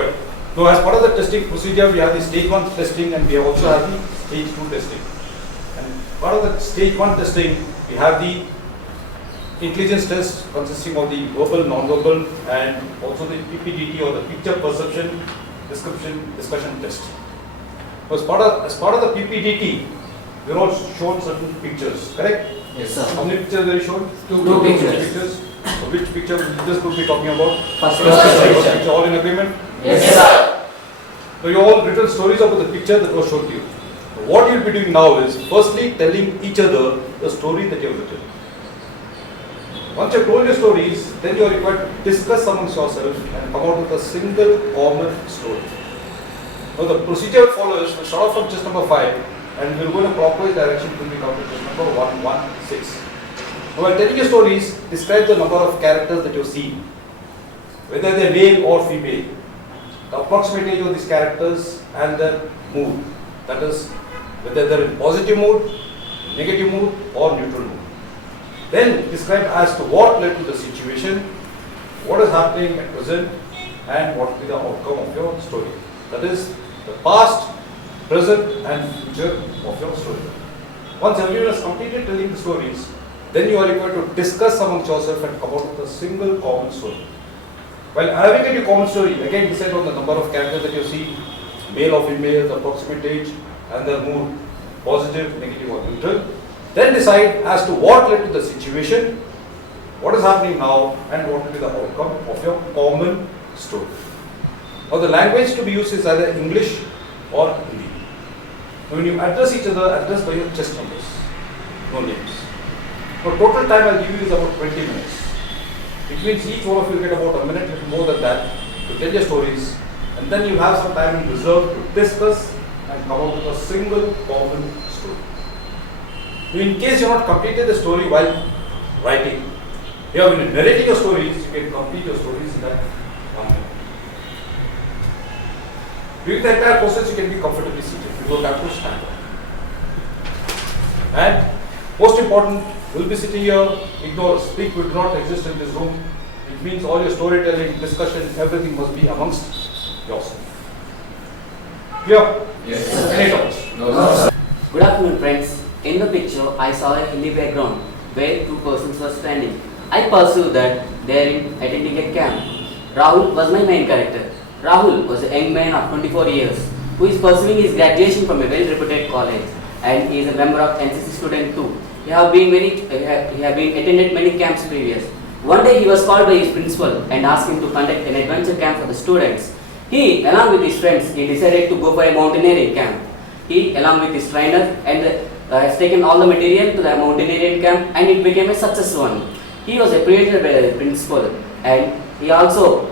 Good. Now, as part of the testing procedure, we have the stage 1 testing and we also have the stage 2 testing. And part of the stage 1 testing, we have the intelligence test consisting of the verbal, non-verbal, and also the PPDT or the picture perception, description, discussion test. As part of the PPDT, we are all shown certain pictures, correct? Yes, sir. How many pictures are you shown? Two pictures. So which picture will this group be talking about? First picture. All in agreement? Yes, sir. So you all written stories about the picture that was shown to you. What you will be doing now is firstly telling each other the story that you have written. Once you have told your stories, then you are required to discuss amongst yourself and come out with a single common story. Now the procedure follows, we'll start off from test number 5 and we'll go in a clockwise direction till we come to test number 116. Now while telling your stories, describe the number of characters that you see, whether they are male or female, the approximate age of these characters and their mood, that is whether they are in positive mood, negative mood or neutral mood. Then describe as to what led to the situation, what is happening at present and what will be the outcome of your story. That is the past, present and future of your story. Once everyone has completed telling the stories, then you are required to discuss amongst yourself and come out with a single common story. While arriving at your common story, again decide on the number of characters that you see, male or female, the approximate age and their mood, positive, negative or neutral. Then decide as to what led to the situation, what is happening now and what will be the outcome of your common story. Now the language to be used is either English or Hindi. When you address each other, address by your chest numbers, no names. Now total time I will give you is about 20 minutes. It means each one of you will get about a minute, little more than that, to tell your stories, and then you have some time in reserve to discuss and come up with a single common story. In case you have not completed the story while writing, you have been narrating your stories, you can complete your stories in that 1 minute. During the entire process, you can be comfortably seated. You don't have to stand up. And most important, you will be sitting here, ignore, speak will not exist in this room. It means all your storytelling, discussion, everything must be amongst yourself. Clear? Yes. Any doubts? No. Good afternoon, friends. In the picture, I saw a hilly background where two persons were standing. I perceived that they are attending a camp. Rahul was my main character. Rahul was a young man of 24 years who is pursuing his graduation from a well-reputed college, and he is a member of NCC student too. He have been attended many camps previous. One day he was called by his principal and asked him to conduct an adventure camp for the students. He, along with his friends, he decided to go for a mountaineering camp. He, along with his trainer, and has taken all the material to the mountaineering camp, and it became a successful one. He was appreciated by the principal, and he also,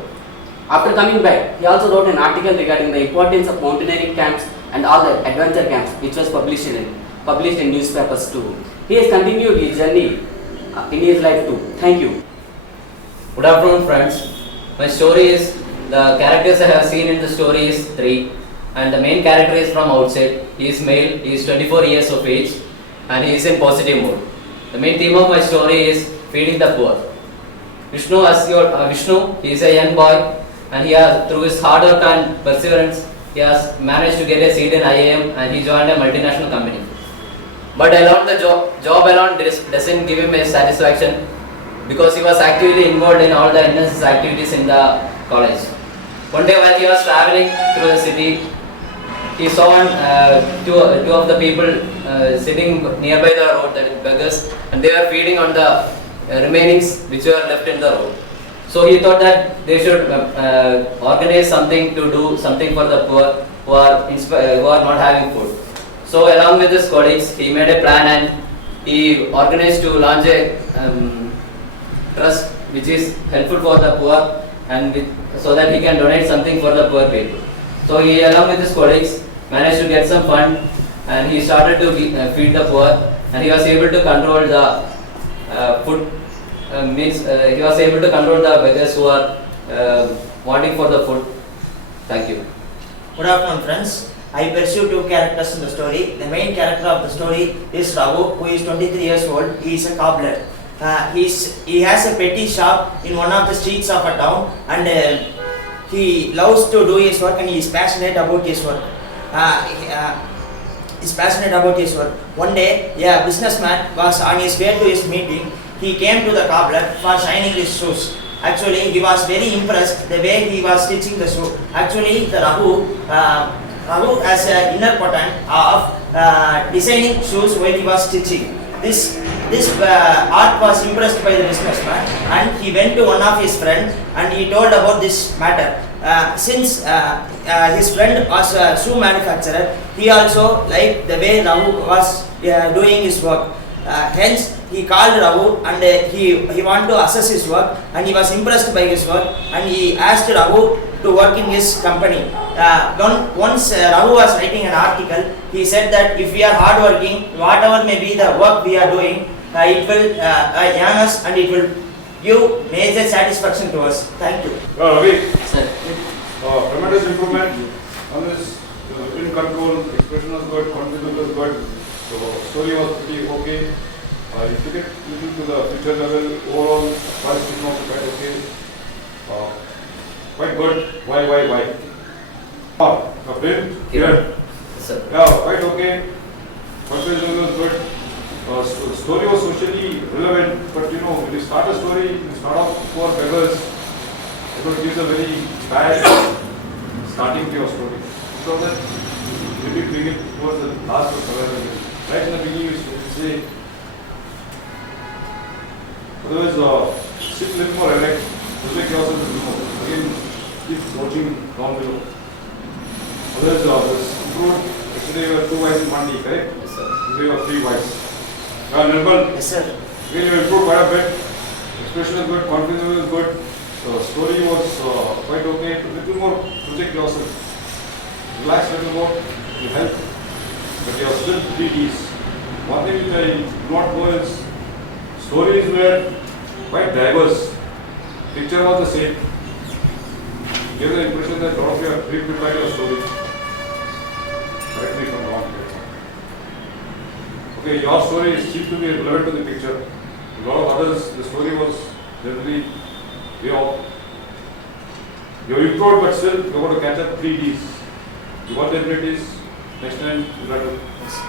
after coming back, he also wrote an article regarding the importance of mountaineering camps and all the adventure camps, which was published in newspapers too. He has continued his journey in his life too. Thank you. Good afternoon, friends. My story is, the characters I have seen in the story is 3, and the main character is from outside. He is male, he is 24 years of age, and he is in positive mood. The main theme of my story is feeding the poor. Vishnu, he is a young boy, and he has, through his hard work and perseverance, he has managed to get a seat in IIM, and he joined a multinational company. But alone, the job alone doesn't give him a satisfaction, because he was actively involved in all the NSS activities in the college. One day while he was traveling through the city, he saw two of the people sitting nearby the road, the beggars, and they were feeding on the remainings which were left in the road. So he thought that they should organize something to do something for the poor who are not having food. So along with his colleagues, he made a plan and he organized to launch a trust which is helpful for the poor, and so that he can donate something for the poor people. So he, along with his colleagues, managed to get some fund, and he started to feed the poor, and he was able to control the food. He was able to control the beggars who are wanting for the food. Thank you. Good afternoon, friends. I pursue two characters in the story. The main character of the story is Raghu, who is 23 years old. He is a cobbler. He has a petty shop in one of the streets of a town, and he loves to do his work and he is passionate about his work. Is passionate about his work. One day, a businessman was on his way to his meeting. He came to the cobbler for shining his shoes. Actually, he was very impressed the way he was stitching the shoe. Actually, the Raghu has an inner pattern of designing shoes while he was stitching. This art was impressed by the businessman, and he went to one of his friends and he told about this matter. Since his friend was a shoe manufacturer, he also liked the way Raghu was doing his work. Hence, he called Raghu and he wanted to assess his work, and he was impressed by his work, and he asked Raghu to work in his company. Once Raghu was writing an article, he said that if we are hardworking, whatever may be the work we are doing, it will earn us and it will give major satisfaction to us. Thank you. Ravi, Sir. tremendous improvement on this. In control, expression was good, confidence was good, so story was pretty okay. You took it little to the future level. Overall, price is not quite okay. Quite good. Why? Prem, Kiran. Sir. Yeah, quite okay. Confidence level was good. Story was socially relevant, but when you start a story, you start off poor beggars. It gives a very bad starting to your story. So that maybe bring it towards the last of Cavalier. Right in the beginning, you should say. Otherwise, sit a little more erect, protect yourself a little more. Again, keep watching down below. Otherwise, this improved. Yesterday, you were 2 wise in 1 day, correct? Yes, sir. Today, you are 3 wise. Nirmal, Yes, sir. again, you improved quite a bit. Expression is good, confidence is good. So, story was quite okay. A little more protect yourself. Relax a little more, it will help. But you are still 3 Ds. One thing which I do not know is stories were quite diverse. Picture was the same. Give the impression that a lot of you are pre-prepared your story. Correct me if I'm wrong. Okay, your story seems to be relevant to the picture. A lot of others, the story was generally way off. You improved, but still you want to catch up 3 Ds. You got the abilities. Next time you have to